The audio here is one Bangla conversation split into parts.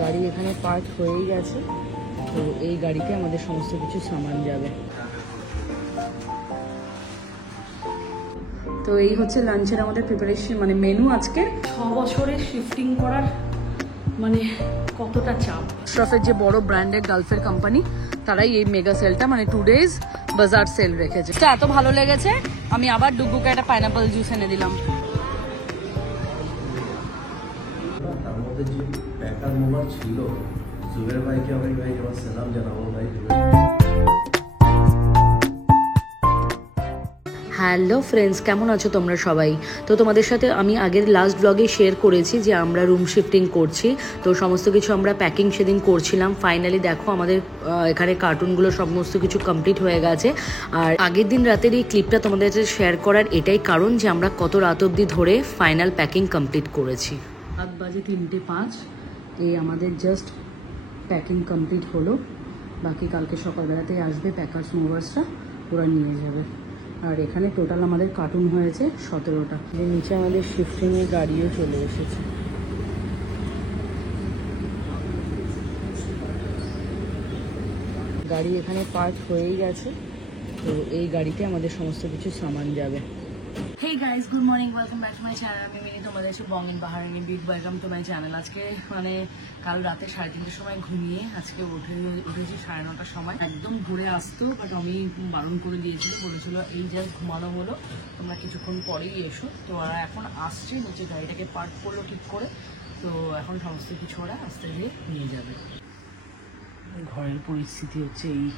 গাড়ি এখানে পার্ক হয়েই গেছে, তো এই গাড়িতে আমাদের সমস্ত কিছু সামান যাবে। তো এই হচ্ছে লাঞ্চের আমাদের প্রিপারেশন, মানে মেনু আজকে। 6 বছরের শিফটিং করার মানে কতটা চাপ। আশরাফের যে বড় ব্র্যান্ডেড গালফের কোম্পানি, তারাই এই মেগা সেলটা মানে 2 days বাজার সেল রেখেছে। এটা এত ভালো লেগেছে, আমি আবার ডুগুকে একটা পাইনাপল জুস এনে দিলাম। তার মধ্যে যে প্যাকার মোবাইল ছিল, জুবের ভাইকে আমি ভাই আমার সালাম জানাবো ভাই। হ্যালো ফ্রেন্ডস, কেমন আছো তোমরা সবাই? তো তোমাদের সাথে আমি আগের লাস্ট ব্লগে শেয়ার করেছি যে আমরা রুম শিফটিং করছি, তো সমস্ত কিছু আমরা প্যাকিং সেদিন করছিলাম। ফাইনালি দেখো আমাদের এখানে কার্টুনগুলো সমস্ত কিছু কমপ্লিট হয়ে গেছে। আর আগের দিন রাতের এই ক্লিপটা তোমাদের সাথে শেয়ার করার এটাই কারণ যে আমরা কত রাত অবধি ধরে ফাইনাল প্যাকিং কমপ্লিট করেছি। রাত বাজে 3:05, এই আমাদের জাস্ট প্যাকিং কমপ্লিট হলো। বাকি কালকে সকালবেলাতেই আসবে প্যাকার্স মুভার্সরা, ওরা নিয়ে যাবে। আর এখানে টোটাল আমাদের কার্টুন হয়েছে 17টা। এর নিচে আমাদের শিফটিংয়ের গাড়িও চলে এসেছে। গাড়ি এখানে পার্ক হয়েই গেছে, তো এই গাড়িতে আমাদের সমস্ত কিছু সামান যাবে। Hey guys, good morning, welcome back to my channel. আমি মিনি, তোমাদের হচ্ছে বঙ্গন বাহারিনী, big welcome to my channel. আজকে মানে কাল রাতে 3:30টার সময় ঘুমিয়ে আজকে উঠেছি 9:30টার সময়। একদম ঘুরে আসতো, বাট আমি বারণ করে দিয়েছি, বলেছিল এই জাস্ট ঘুমানো হলো, তোমরা কিছুক্ষণ পরেই এসো। তো ওরা এখন আসছে, নিচে গাড়িটাকে পার্ক করলো ঠিক করে, তো এখন সমস্ত কিছু ওরা আস্তে ধীরে নিয়ে যাবে। ঘরের পরিস্থিতি হচ্ছে এই।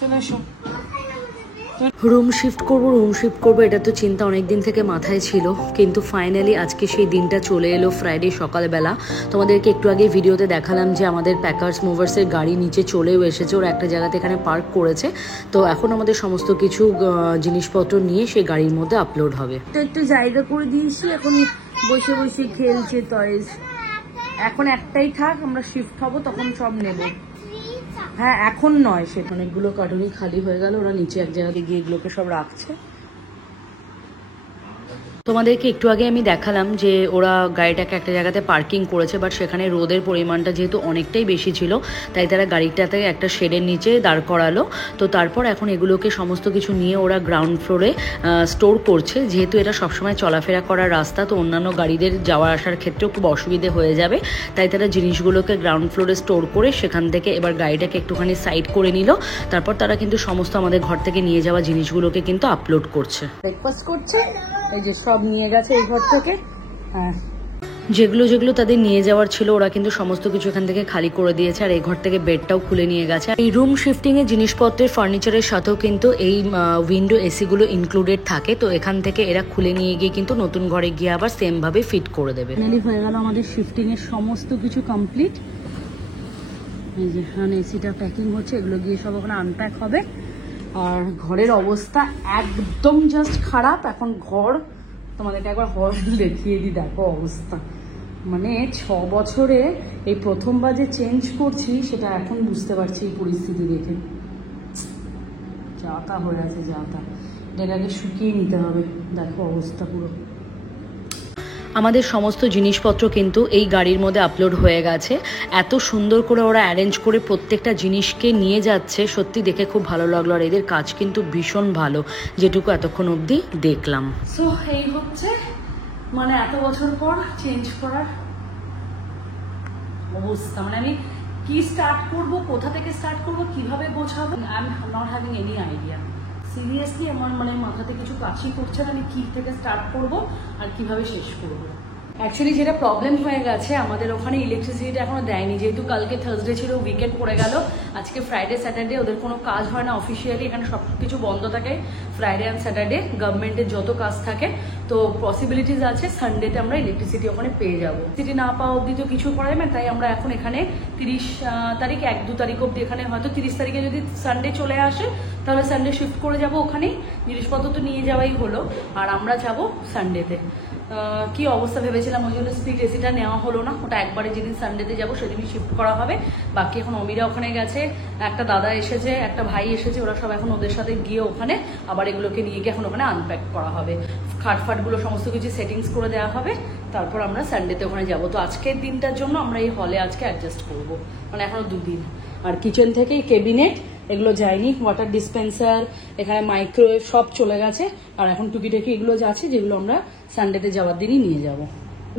চলে এসো। রুম শিফট করবো এটা তো চিন্তা অনেক দিন থেকে মাথায় ছিল, কিন্তু ফাইনালি আজকে সেই দিনটা চলে এলো। ফ্রাইডে সকালবেলা তোমাদেরকে একটু আগে ভিডিওতে দেখালাম যে আমাদের প্যাকার্স মুভার্সের গাড়ি নিচে চলেও এসেছে, ওরা একটা জায়গাতে এখানে পার্ক করেছে। তো এখন আমাদের সমস্ত কিছু জিনিসপত্র নিয়ে সেই গাড়ির মধ্যে আপলোড হবে। তো একটু জায়গা করে দিয়েছি, এখন বসে বসে খেলছে টয়েস। এখন একটাই থাক, আমরা শিফট হব তখন সব নেব। হ্যাঁ এখন নয়, সে অনেকগুলো কার্টুনই খালি হয়ে গেল, ওরা নিচে এক জায়গাতে গিয়ে এগুলোকে সব রাখছে। তোমাদেরকে একটু আগে আমি দেখালাম যে ওরা গাড়িটাকে একটা জায়গাতে পার্কিং করেছে, বাট সেখানে রোদের পরিমাণটা যেহেতু অনেকটাই বেশি ছিল, তাই তারা গাড়িটাতে একটা শেডের নিচে দাঁড় করালো। তো তারপর এখন এগুলোকে সমস্ত কিছু নিয়ে ওরা গ্রাউন্ড ফ্লোরে স্টোর করছে, যেহেতু এটা সবসময় চলাফেরা করার রাস্তা, তো অন্যান্য গাড়িদের যাওয়া আসার ক্ষেত্রেও খুব অসুবিধে হয়ে যাবে, তাই তারা জিনিসগুলোকে গ্রাউন্ড ফ্লোরে স্টোর করে সেখান থেকে এবার গাড়িটাকে একটুখানি সাইড করে নিল। তারপর তারা কিন্তু সমস্ত আমাদের ঘর থেকে নিয়ে যাওয়া জিনিসগুলোকে কিন্তু আপলোড করছে। ব্রেকফাস্ট করছে, এই যে সব নিয়ে গেছে এই ঘর থেকে। হ্যাঁ, যেগুলো তাদের নিয়ে যাওয়ার ছিল ওরা কিন্তু সমস্ত কিছু এখান থেকে খালি করে দিয়েছে, আর এই ঘর থেকে বেডটাও খুলে নিয়ে গেছে। এই রুম শিফটিং এর জিনিসপত্রের ফার্নিচারের সাথেও কিন্তু এই উইন্ডো এসি গুলো ইনক্লুডেড থাকে, তো এখান থেকে এরা খুলে নিয়ে গিয়ে কিন্তু নতুন ঘরে গিয়ে আবার সেম ভাবে ফিট করে দেবে। ফাইনালি হয়ে গেল আমাদের শিফটিং এর সমস্ত কিছু কমপ্লিট। এই যে এখানে এসিটা প্যাকিং হচ্ছে, এগুলো গিয়ে সব ওখানে আনপ্যাক হবে। আর ঘরের অবস্থা একদম জাস্ট খারাপ। এখন ঘর তোমাদেরকে একবার হল দেখিয়ে দিই, দেখো অবস্থা। মানে 6 বছরে এই প্রথমবার যে চেঞ্জ করছি, সেটা এখন বুঝতে পারছি এই পরিস্থিতি দেখে। যা তা হয়ে আছে, যা তা, এটাকে আগে শুকিয়ে নিতে হবে। দেখো অবস্থা পুরো। আমাদের সমস্ত জিনিসপত্র কিন্তু এই গাড়ির মধ্যে আপলোড হয়ে গেছে। এত সুন্দর করে ওরা অ্যারেঞ্জ করে প্রত্যেকটা জিনিসকে নিয়ে যাচ্ছে, সত্যি দেখে খুব ভালো লাগলো। আর এদের কাজ কিন্তু ভীষণ ভালো, যেটুকু এতক্ষণ অবধি দেখলাম। সো এই হচ্ছে মানে এত বছর পর চেঞ্জ করার অবস্থা। মানে আমি কি স্টার্ট করব, কোথা থেকে স্টার্ট করব, কিভাবে গোছাবো, I am not having any idea. Seriously আমার মানে মাথাতে কিছু কাজই করছে না, আমি কি থেকে স্টার্ট করব আর কিভাবে শেষ করব। অ্যাকচুয়ালি যেটা প্রবলেম হয়ে গেছে আমাদের ওখানে ইলেকট্রিসিটিটা এখনো দেয়নি, যেহেতু কালকে থার্সডে ছিল, উইকেন্ড পড়ে গেল, আজকে ফ্রাইডে স্যাটারডে, ওদের কোনো কাজ হয় না অফিসিয়ালি, এখানে সব কিছু বন্ধ থাকে ফ্রাইডে অ্যান্ড স্যাটারডে, গভর্নমেন্টের যত কাজ থাকে। তো পসিবিলিটিস আছে সানডেতে আমরা ইলেকট্রিসিটি ওখানে পেয়ে যাবো। সিটি না পাওয়া অবধি তো কিছু করা যাবে, তাই আমরা এখন এখানে 30 তারিখ 1-2 তারিখ অবধি এখানে, হয়তো 30 তারিখে যদি সানডে চলে আসে তাহলে সানডে শিফট করে যাব ওখানেই, জিনিসপত্র তো নিয়ে যাওয়াই হলো, আর আমরা যাব সানডেতে। কি অবস্থা ভেবেছিলাম, ওই জন্য স্প্লিট এসিটা নেওয়া হলো না, ওটা একবারে যেদিন সানডেতে যাবো সেদিনই শিফট করা হবে। বাকি এখন অমিরা ওখানে গেছে, একটা দাদা এসেছে, একটা ভাই এসেছে, ওরা সব এখন ওদের সাথে গিয়ে ওখানে আবার এগুলোকে নিয়ে গিয়ে এখন ওখানে আনপ্যাক করা হবে, খাটফাটগুলো সমস্ত কিছু সেটিংস করে দেওয়া হবে, তারপর আমরা সানডেতে ওখানে যাব। তো আজকের দিনটার জন্য আমরা এই হলে আজকে অ্যাডজাস্ট করবো, মানে এখনো 2 দিন। আর কিচেন থেকেই ক্যাবিনেট এগুলো যায়নি, ওয়াটার ডিসপেন্সার, এখানে মাইক্রোওয়েভ সব চলে গেছে, আর এখন টুকিটাকি এগুলো যাচ্ছে যেগুলো আমরা সানডেতে যাওয়ার দিনই নিয়ে যাব।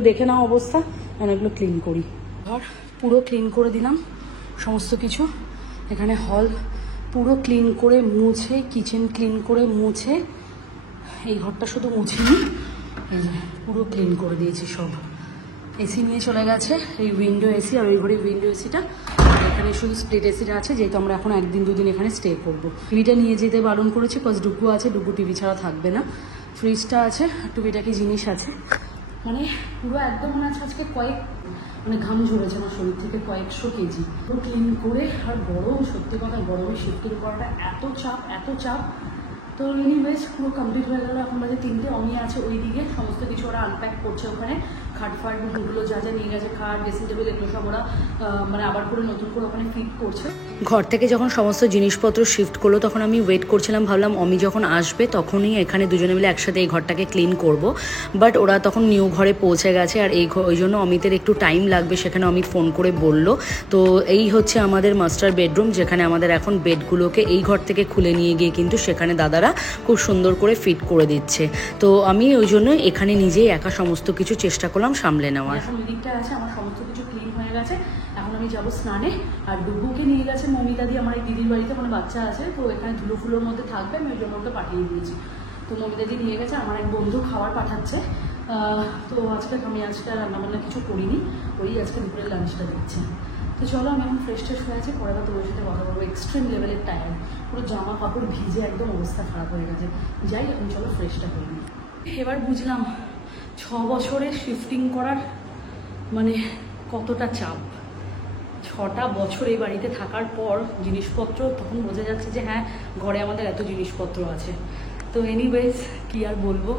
দেখে নাও অবস্থা, আমি এগুলো ক্লিন করি। ঘর পুরো ক্লিন করে দিলাম সমস্ত কিছু, এখানে হল পুরো ক্লিন করে মুছে, কিচেন ক্লিন করে মুছে, এই ঘরটা শুধু মুছিনি, এই যে পুরো ক্লিন করে দিয়েছি সব। এসি নিয়ে চলে গেছে, এই উইন্ডো এসি, আর ওই ঘরে উইন্ডো এসিটা, এখানে শুধু স্প্লিট এসিটা আছে, যেহেতু আমরা এখন 1-2 দিন এখানে স্টে করবো। টিভিটা নিয়ে যেতে বারণ করেছি, কজ ডুগু আছে, ডুগু টিভি ছাড়া থাকবে না। ফ্রিজটা আছে, টুকিটাকি জিনিস আছে, মানে পুরো একদম মনে আছে আজকে মানে ঘাম ঝরেছে আমার শরীর থেকে, কয়েকশো কেজি পুরো ক্লিন করে। আর গরম, সত্যি কথা গরমে শিফটিং করাটা এত চাপ। তো এনিওয়েজ পুরো কমপ্লিট হয়ে গেল, এখন বাজে 3টে। অমি আছে ওইদিকে, সমস্ত কিছু ওরা আনপ্যাক করছে ওখানে, খাটফাট গুলো যা যা নিয়ে গেছে, খাট, ড্রেসিং টেবিল, এগুলো সব ওরা মানে আবার করে নতুন করে ওখানে ফিট করছে। ঘর থেকে যখন সমস্ত জিনিসপত্র শিফট করলো তখন আমি ওয়েট করছিলাম, ভাবলাম অমি যখন আসবে তখনই এখানে দুজনে মিলে একসাথে এই ঘরটাকে ক্লিন করব। বাট ওরা তখন নিউ ঘরে পৌঁছে গেছে, আর ওই জন্য অমিতের একটু টাইম লাগবে, সেখানে অমিত ফোন করে বলল। তো এই হচ্ছে আমাদের মাস্টার বেডরুম, যেখানে আমাদের এখন বেডগুলোকে এই ঘর থেকে খুলে নিয়ে গিয়ে কিন্তু সেখানে দাদারা খুব সুন্দর করে ফিট করে দিচ্ছে। তো আমি ওই জন্য এখানে নিজেই একা সমস্ত কিছু চেষ্টা করলাম সামলে নেওয়ার। এখন ওই দিকটা আছে, আমার সমস্ত কিছু ক্লিন হয়ে গেছে, এখন আমি যাবো স্নানে। আর ডুগুকে নিয়ে গেছে মমিতা দিয়ে, আমার এই দিদির বাড়িতে কোনো বাচ্চা আছে, তো এখানে ধুলো ফুলোর মধ্যে থাকবে, আমি ওই জন্য ওকে পাঠিয়ে দিয়েছি। তো মমিতা দিয়ে নিয়ে গেছে, আমার এক বন্ধু খাবার পাঠাচ্ছে। তো আমি আজকে রান্নাবান্না কিছু করিনি, ওই আজকে দুপুরের লাঞ্চটা দিচ্ছে। তো চলো, আমি এখন ফ্রেশ হয়ে আছি, পরে বা তোমার সাথে কথা বলবো। এক্সট্রিম লেভেলের টায়ার্ড, পুরো জামা কাপড় ভিজে একদম অবস্থা খারাপ হয়ে গেছে। যাই, এখন চলো ফ্রেশটা হয়ে নিই। এবার বুঝলাম 6 বছরে শিফটিং করার মানে কতটা চাপ। 6টা বছর এই বাড়িতে থাকার পর জিনিসপত্র তখন বোঝা যাচ্ছে যে হ্যাঁ, ঘরে আমাদের এত জিনিসপত্র আছে। তো এনিওয়েজ কি আর বলবো,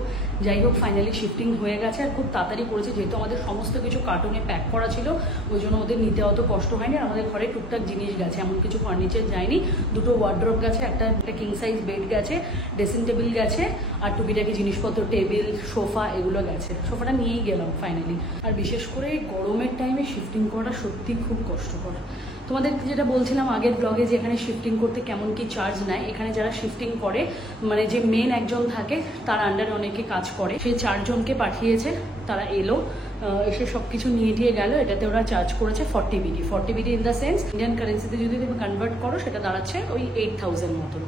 যাই হোক ফাইনালি শিফটিং হয়ে গেছে, আর খুব তাড়াতাড়ি করেছে, যেহেতু আমাদের সমস্ত কিছু কার্টুনে প্যাক করা ছিল, ওই জন্য ওদের নিতে অত কষ্ট হয়নি। আর আমাদের ঘরে টুকটাক জিনিস গেছে, এমন কিছু ফার্নিচার যায়নি। 2টো ওয়ার্ড্রপ গেছে, একটা কিং সাইজ বেড গেছে, ড্রেসিং টেবিল গেছে, আর টুকিটাকি জিনিসপত্র, টেবিল, সোফা, এগুলো গেছে। সোফাটা নিয়েই গেলাম ফাইনালি। আর বিশেষ করে গরমের টাইমে শিফটিং করাটা সত্যি খুব কষ্টকর। তোমাদের যেটা বলছিলাম আগের ব্লগে, যে এখানে শিফটিং করতে কেমন কি চার্জ নেয়, এখানে যারা শিফটিং করে, মানে যে মেন একজন থাকে তার আন্ডারে অনেকে কাজ করে, সেই 4 জনকে পাঠিয়েছে, তারা এলো, এসে সব কিছু নিয়ে দিয়ে গেল। এটাতে ওরা চার্জ করেছে 40 BD in the sense Indian কারেন্সিতে যদি তুমি কনভার্ট করো সেটা দাঁড়াচ্ছে ওই 8000 মতন,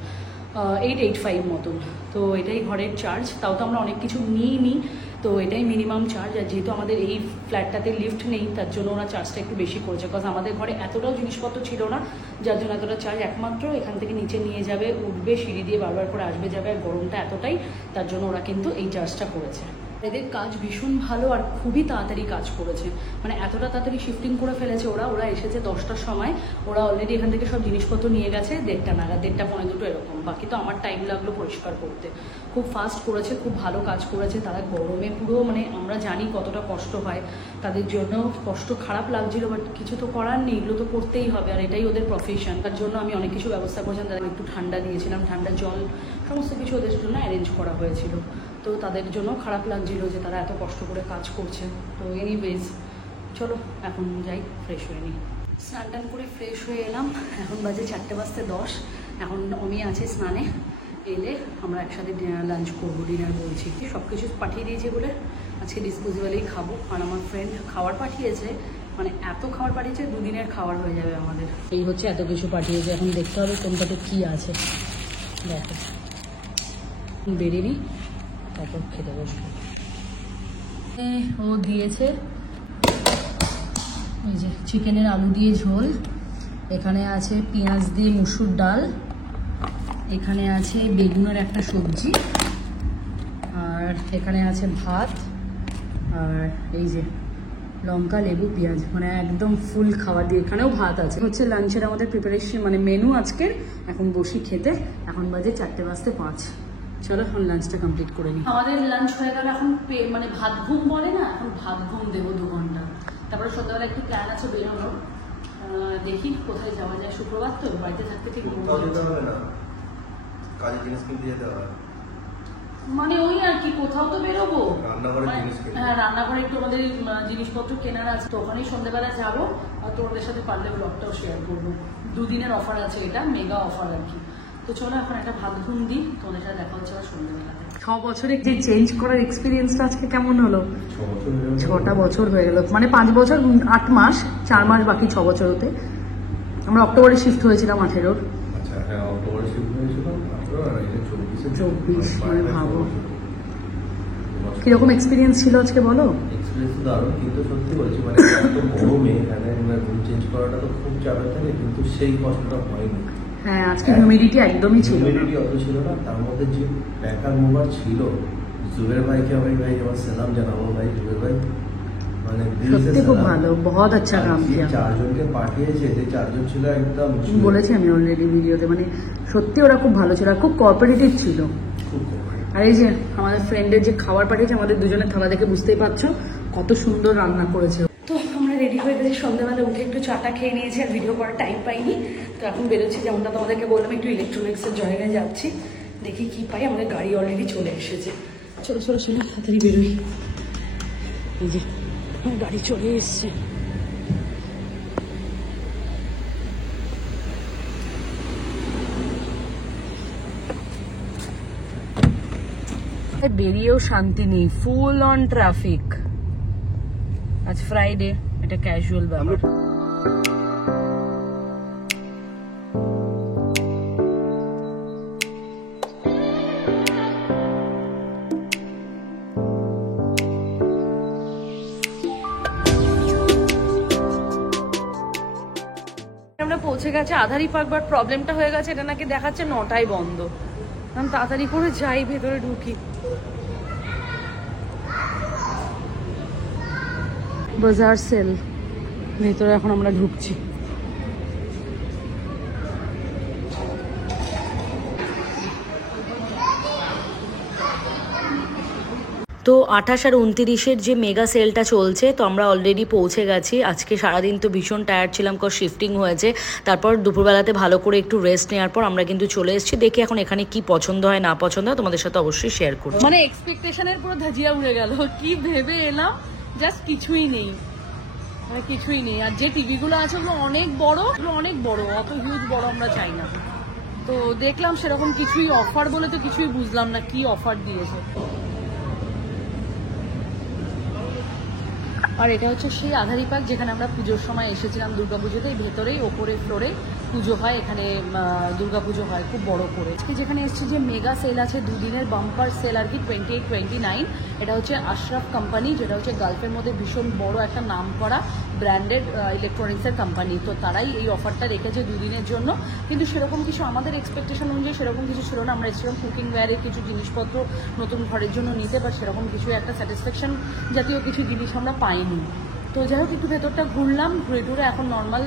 885 মতন। তো এটাই ঘরের চার্জ, তাও তো আমরা অনেক কিছু নিই, তো এটাই মিনিমাম চার্জ। আর যেহেতু আমাদের এই ফ্ল্যাটটাতে লিফট নেই, তার জন্য ওরা চার্জটা একটু বেশি করেছে, বিকজ আমাদের ঘরে এতটাও জিনিসপত্র ছিল না, যার জন্য এতটা চার্জ। একমাত্র এখান থেকে নিচে নিয়ে যাবে, উঠবে, সিঁড়ি দিয়ে বারবার করে আসবে যাবে, আর গরমটা এতটাই, তার জন্য ওরা কিন্তু এই চার্জটা করেছে। এদের কাজ ভীষণ ভালো, আর খুবই তাড়াতাড়ি কাজ করেছে, মানে এতটা তাড়াতাড়ি শিফটিং করে ফেলেছে ওরা এসেছে 10টার সময়, ওরা অলরেডি এখান থেকে সব জিনিসপত্র নিয়ে গেছে 1:30 নাগাদ, 1:30 পৌনে 2 এরকম। বাকি তো আমার টাইম লাগলো পরিষ্কার করতে। খুব ফাস্ট করেছে, খুব ভালো কাজ করেছে তারা। গরমে পুরো মানে আমরা জানি কতটা কষ্ট হয় তাদের জন্য, কষ্ট খারাপ লাগছিল, বাট কিছু তো করার নেই, এগুলো তো করতেই হবে, আর এটাই ওদের প্রফেশন। তার জন্য আমি অনেক কিছু ব্যবস্থা করেছিলাম, তাদের একটু ঠান্ডা দিয়েছিলাম, ঠান্ডা জল, সমস্ত কিছু ওদের জন্য অ্যারেঞ্জ করা হয়েছিল। তো তাদের জন্য খারাপ লাগছিল যে তারা এত কষ্ট করে কাজ করছে। তো এনিওয়েজ চলো এখন যাই, ফ্রেশ হয়ে নিই। স্নান টান করে ফ্রেশ হয়ে এলাম, এখন বাজে 4:10। এখন অমি আছে স্নানে, এলে আমরা একসাথে লাঞ্চ করবো, ডিনার বলছি। সব কিছু পাঠিয়ে দিয়েছে বলে আজকে ডিসপোজেবলেই খাবো। আর আমার ফ্রেন্ড খাবার পাঠিয়েছে, মানে এত খাবার পাঠিয়েছে 2 দিনের খাবার হয়ে যাবে আমাদের। এই হচ্ছে এত কিছু পাঠিয়েছে, এখন দেখতে হবে কোনটাতে কী আছে। দেখো বেরিয়ে তারপর খেতে বসবো। ও দিয়েছে এই যে চিকেনের আলু দিয়ে ঝোল, এখানে আছে পেঁয়াজ দিয়ে মুসুর ডাল, এখানে আছে বেগুনের একটা সবজি, আর এখানে আছে ভাত, আর এই যে লঙ্কা লেবু পেঁয়াজ, মানে একদম ফুল খাবার দিয়ে। এখানেও ভাত আছে। হচ্ছে লাঞ্চের আমাদের প্রিপারেশন, মানে মেনু আজকের। এখন বসি খেতে, এখন বাজে 4:05। চলো এখন লাঞ্চটা কমপ্লিট করে নিই। আমাদের লাঞ্চ হয়ে গেল, এখন মানে ভাত ঘুম বলে না, এখন ভাত ঘুম দেবো 2 ঘন্টা। তারপরে সন্ধ্যাবেলা একটু প্ল্যান আছে বেরোনোর, দেখি কোথায় যাওয়া যায়। শুক্রবার তো বাড়িতে থাকতে ঠিক কাজের জিনিস কিনতে যেতে হবে, মানে ওই আর কি, কোথাও তো বেরোবো। হ্যাঁ, রান্নাঘরে একটু আমাদের জিনিসপত্র কেনার আছে, তো ওখানেই সন্ধ্যাবেলা যাবো। আর তোমাদের সাথে পারলে ব্লগটাও শেয়ার করবো। 2 দিনের অফার আছে, এটা মেগা অফার আর কি। তো চলো এখন একটা ভাত ঘুম দিই, তোমাদের সাথে দেখা হচ্ছে আবার সন্ধ্যাবেলাতে। 6 বছরে যে চেঞ্জ করার এক্সপিরিয়েন্সটা আজকে কেমন হলো? 6টা বছর হয়ে গেল, মানে 5 বছর 8 মাস, 4 মাস বাকি 6 বছর হতে। আমরা অক্টোবরে শিফট হয়েছিলাম 18। আচ্ছা হ্যাঁ, অক্টোবরে শিফট হয়েছিলাম 24, মানে ভাবো কিরকম এক্সপিরিয়েন্স ছিল আজকে, বলো। এক্সপিরিয়েন্স দারুণ, কিন্তু সত্যি বলছি মানে এত গরমে এখানে রুম চেঞ্জ করাটা তো খুব চাপের থাকে, কিন্তু সেই কষ্টটা হয়নি। হ্যাঁ, আজকে হিউমিডিটি একদমই ছিল না। হিউমিডিটি অত ছিল না, তার মধ্যে যে প্যাকার মোবার ছিল, জুবের ভাইকে আমি ভাই আমার সালাম জানাবো। ভাই জুবের ভাই মানে সত্যি খুব ভালো, বহুত আচ্ছা কাম কিয়া। 4 জনকে পাঠিয়েছে, যে 4 জন ছিল একদম, বলেছি আমি অলরেডি ভিডিওতে, মানে সত্যি ওরা খুব ভালো ছিল, আর খুব কোঅপারেটিভ ছিল। আর এই যে আমাদের ফ্রেন্ডের যে খাবার পাঠিয়েছে, আমাদের দুজনের থালা দেখে বুঝতেই পারছো কত সুন্দর রান্না করেছে। তো আমরা রেডি হয়ে গেছি, সন্ধ্যাবেলা উঠে একটু চাটা খেয়ে নিয়েছি, আর ভিডিও করার টাইম পাইনি। তো এখন বেরোচ্ছি, যেমনটা তোমাদেরকে বললাম, একটু ইলেকট্রনিক্সের জায়গায় যাচ্ছি, দেখি কি পাই। আমাদের গাড়ি অলরেডি চলে এসেছে। চলো চলো চলো তাড়াতাড়ি বেরোই। এই যে গাড়ি চলে এসছে। বেরিয়েও শান্তি নেই, ফুল অন ট্রাফিক। আজ ফ্রাইডে, এটা ক্যাজুয়াল ব্যাপার। আমরা পৌঁছে গেছে আধারি পার্ক, বাট প্রবলেমটা হয়ে গেছে, এটা নাকি দেখাচ্ছে 9টায় বন্ধ। আমি তাড়াতাড়ি করে যাই, ভেতরে ঢুকি। বাজার সেল, ভেতরে এখন আমরা ঢুকছি। তো 28 আর 29-এর যে মেগা সেলটা চলছে, তো আমরা অলরেডি পৌঁছে গেছি। আজকে সারাদিন তো ভীষণ টায়ার্ড ছিলাম, কজ শিফটিং হয়েছে। তারপর দুপুরবেলাতে ভালো করে একটু রেস্ট নেওয়ার পর আমরা কিন্তু চলে এসেছি। দেখি এখন এখানে কি পছন্দ হয় না পছন্দ হয়, তোমাদের সাথে অবশ্যই শেয়ার করব। মানে এক্সপেকটেশনের পুরো ধাজিয়া উড়ে গেল, কি ভেবে এলাম, জাস্ট কিছুই নেই, মানে কিছুই নেই। আর যে টিভিগুলো আছে ওগুলো অনেক বড়, অত হিউজ বড় আমরা চাই না। তো দেখলাম সেরকম কিছুই অফার বলে তো কিছুই বুঝলাম না কি অফার দিয়েছে। আর এটা হচ্ছে সেই আধারি পার্ক যেখানে আমরা পুজোর সময় এসেছিলাম, দুর্গাপুজোতে। ভেতরেই ওপরে ফ্লোরে পুজো হয়, এখানে দুর্গাপুজো হয় খুব বড় করে। আজকে যেখানে এসছে যে মেগা সেল আছে, 2 দিনের বাম্পার সেল আর কি, 28, 29। এটা হচ্ছে আশরাফ কোম্পানি, যেটা হচ্ছে গালফের মধ্যে ভীষণ বড় একটা নাম করা ব্র্যান্ডেড ইলেকট্রনিক্সের কোম্পানি। তো তারাই এই অফারটা রেখেছে 2 দিনের জন্য। কিন্তু সেরকম কিছু আমাদের এক্সপেকটেশন অনুযায়ী সেরকম কিছু ছিল না। আমরা এসেছিলাম কুকিং ওয়্যারের কিছু জিনিসপত্র নতুন ঘরের জন্য নিতে, বা সেরকম কিছু একটা স্যাটিসফ্যাকশন জাতীয় কিছু জিনিস আমরা পাইনি। তো যাই হোক, একটু ভেতরটা ঘুরলাম, ঘুরে টুরে এখন নর্মাল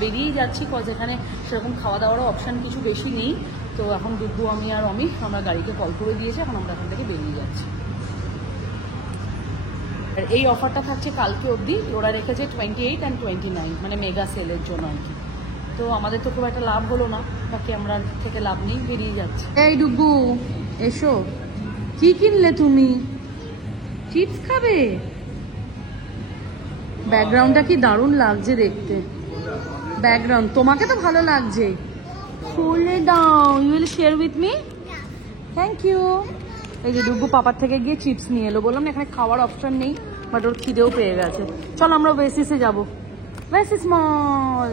বেরিয়েই যাচ্ছি, কজ এখানে সেরকম খাওয়া দাওয়ারও অপশান কিছু বেশি নেই। তো এখন দুব্বু, আমি আর অমি, আমরা গাড়িকে কল করে দিয়েছি, এখন আমরা এখান থেকে বেরিয়ে যাচ্ছি। আর এই অফারটা থাকছে কালকে অবধি, ওরা রেখেছে 28 আর 29, মানে মেগা সেলের জন্য আর কি। তো আমাদের তো খুব একটা লাভ হলো না, বাকি আমরা থেকে লাভ নেই, বেরিয়ে যাচ্ছি। এই ডুব্বু এসো, কি কিনলে তুমি? চিপস খাবে? ব্যাকগ্রাউন্ডটা কি দারুণ লাগছে দেখতে। ব্যাকগ্রাউন্ড তোমাকে তো ভালো লাগছে, খুলে দাও। You will share with me? Thank you. এই যে ডুব্বু পাপার থেকে গিয়ে চিপস নিয়ে এলো। বললাম না এখানে খাওয়ার অপশন নেই, বাট ওর খিদেও পেয়ে গেছে। চলো আমরা ওয়েসিসে যাবো, ওয়েসিস মল।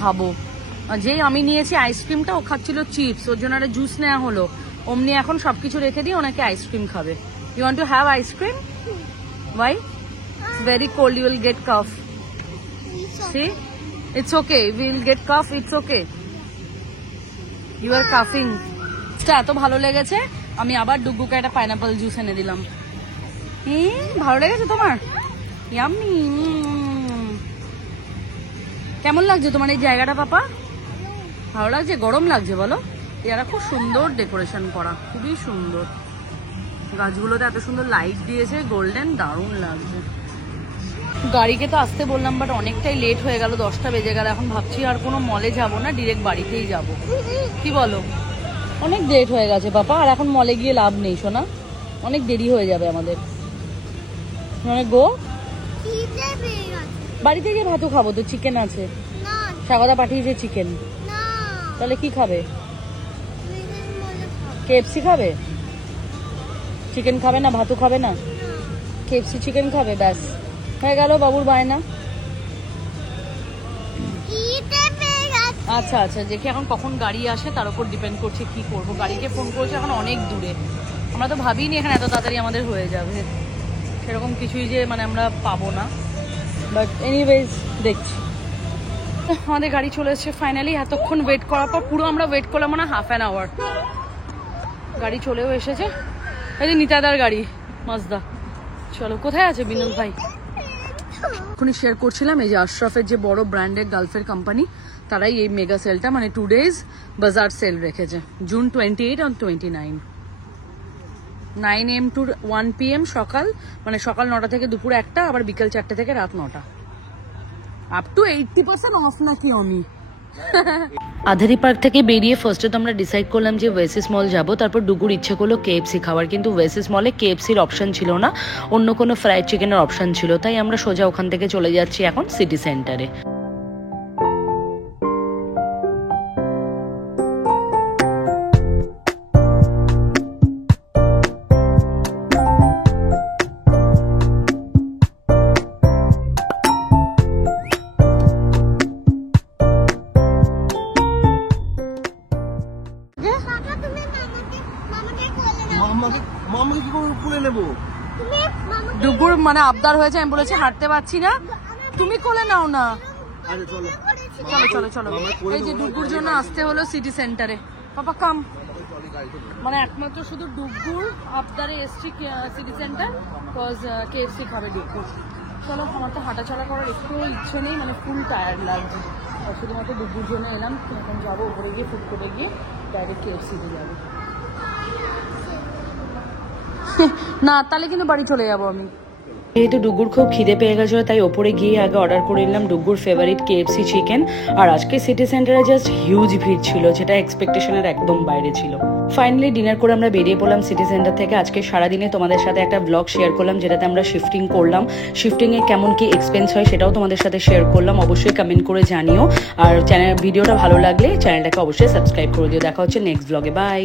ভাবো, যেই আমি নিয়েছি আইসক্রিমটা, ও খাচ্ছিল চিপস, ওর জন্য একটা জুস নেওয়া হলো। অমনি এখন সবকিছু রেখে দিয়ে ওনাকে আইসক্রিম খাবে। You want to have ice cream? Why? It's very cold. You will get cough. See? It's okay. We will get cough. It's okay. You are coughing. এত ভালো লেগেছে আমি আবার ডুগুকে একটা পাইনাপল জুস এনে দিলাম। ভালো লেগেছে তোমার? ইয়াম্মি। কেমন লাগছে তোমার এই জায়গাটা পাপা? ভালো লাগছে? গরম লাগছে বলো? এরা খুব সুন্দর ডেকোরেশন করা, খুবই সুন্দর। গাছগুলোতে এত সুন্দর লাইট দিয়েছে, গোল্ডেন, দারুণ লাগছে। গাড়িকে তো আসতে বললাম, বাট অনেকটাই লেট হয়ে গেল, 10টা বেজে গেল। এখন ভাবছি আর কোনো মলে যাব না, ডিরেক্ট বাড়িতেই যাব। কি বলো? অনেক লেট হয়ে গেছে পাপা, আর এখন মলে গিয়ে লাভ নেই সোনা, অনেক দেরি হয়ে যাবে আমাদের। মানে গো বাড়িতে গিয়ে ভাতও খাবো তো, চিকেন আছে, স্বাগতা পাঠিয়েছে চিকেন। তাহলে কি খাবে? কেএফসি খাবে? চিকেন খাবে না, ভাতও খাবে না, কেএফসি চিকেন খাবে, ব্যাস হয়ে গেল বাবুর বায়না। আচ্ছা আচ্ছা, দেখি এখন কখন গাড়ি আসে তার উপর ডিপেন্ড করছে কি করব। গাড়িকে ফোন করছে, এখন অনেক দূরে, আমরা তো ভাবিনি এখানে এত তাড়াতাড়ি আমাদের হয়ে যাবে, সেরকম কিছুই যে মানে আমরা পাবো না, বাট এনিওয়েজ দেখছি। আমাদের গাড়ি চলে এসেছে ফাইনালি। এতক্ষণ ওয়েট করার পর, পুরো আমরা ওয়েট করলাম মানে হাফ অ্যান আওয়ার। গাড়ি চলেও এসেছে, এই যে নিতাদার গাড়ি মাজদা। চলো, কোথায় আছে বিনোদ ভাই? এখনই শেয়ার করছিলাম, এই যে আশরাফের যে বড় ব্র্যান্ডেড গালফের কোম্পানি, তারাই এই মেগা সেলটা মানে 2 days বাজার সেল রেখেছে, June 28 R 29, 9 AM to 1 PM সকাল, মানে সকাল 9টা থেকে দুপুর 1টা, আবার বিকেল 4টে থেকে রাত 9টা। আপ টু 80% অফ নাকি আমি। আধারি পার্ক থেকে বেরিয়ে ফার্স্টে তো আমরা ডিসাইড করলাম যে ওয়েসিস মল যাব, তারপর ডুগুর ইচ্ছে করলো কেএফসি খাওয়ার, কিন্তু ওয়েসিস মলে কেএফসির অপশন ছিল না, অন্য কোনো ফ্রাইড চিকেনের অপশন ছিল, তাই আমরা সোজা ওখান থেকে চলে যাচ্ছি এখন সিটি সেন্টারে। ডুগুর মানে আবদার হয়েছে, আমি বলেছি হাঁটতে পারছি না, তুমি কোলে নাও না। চলো চলো চলো, এই যে ডুগুর জন্য আসতে হলো সিটি সেন্টারে। পাপা কাম, মানে একমাত্র শুধু ডুগুর আবদারে এসছি সিটি সেন্টার, বিকজ কেএফসি খাবে ডুগুর। চলো, আমার তো হাঁটা চলা করার একটু ইচ্ছে নেই, মানে ফুল টায়ার্ড লাগছে, আর শুধুমাত্র ডুগুর জন্য এলাম। এখন যাবো উপরে গিয়ে, ফুড কোর্টে গিয়ে ডাইরেক্ট কেএফসিতে যাবো। না তাহলে কিন্তু বাড়ি চলে যাবো আমি। যেহেতু ডুগুর খুব খিদে পেয়ে গেছিল, তাই ওপরে গিয়ে আগে অর্ডার করে নিলাম ডুগুর ফেভারিট কেএফসি চিকেন। আর আজকে সিটি সেন্টারে জাস্ট হিউজ ভিড় ছিল, যেটা এক্সপেকটেশনের একদম বাইরে ছিল। ফাইনালি ডিনার করে আমরা বেরিয়ে পড়লাম সিটি সেন্টার থেকে। আজকে সারাদিনে তোমাদের সাথে একটা ব্লগ শেয়ার করলাম, যেটাতে আমরা শিফটিং করলাম, শিফটিংয়ে কেমন কি এক্সপেন্স হয় সেটাও তোমাদের সাথে শেয়ার করলাম। অবশ্যই কমেন্ট করে জানিও, আর ভিডিওটা ভালো লাগলে চ্যানেলটাকে অবশ্যই সাবস্ক্রাইব করে দিও। দেখা হচ্ছে নেক্সট ব্লগে, বাই।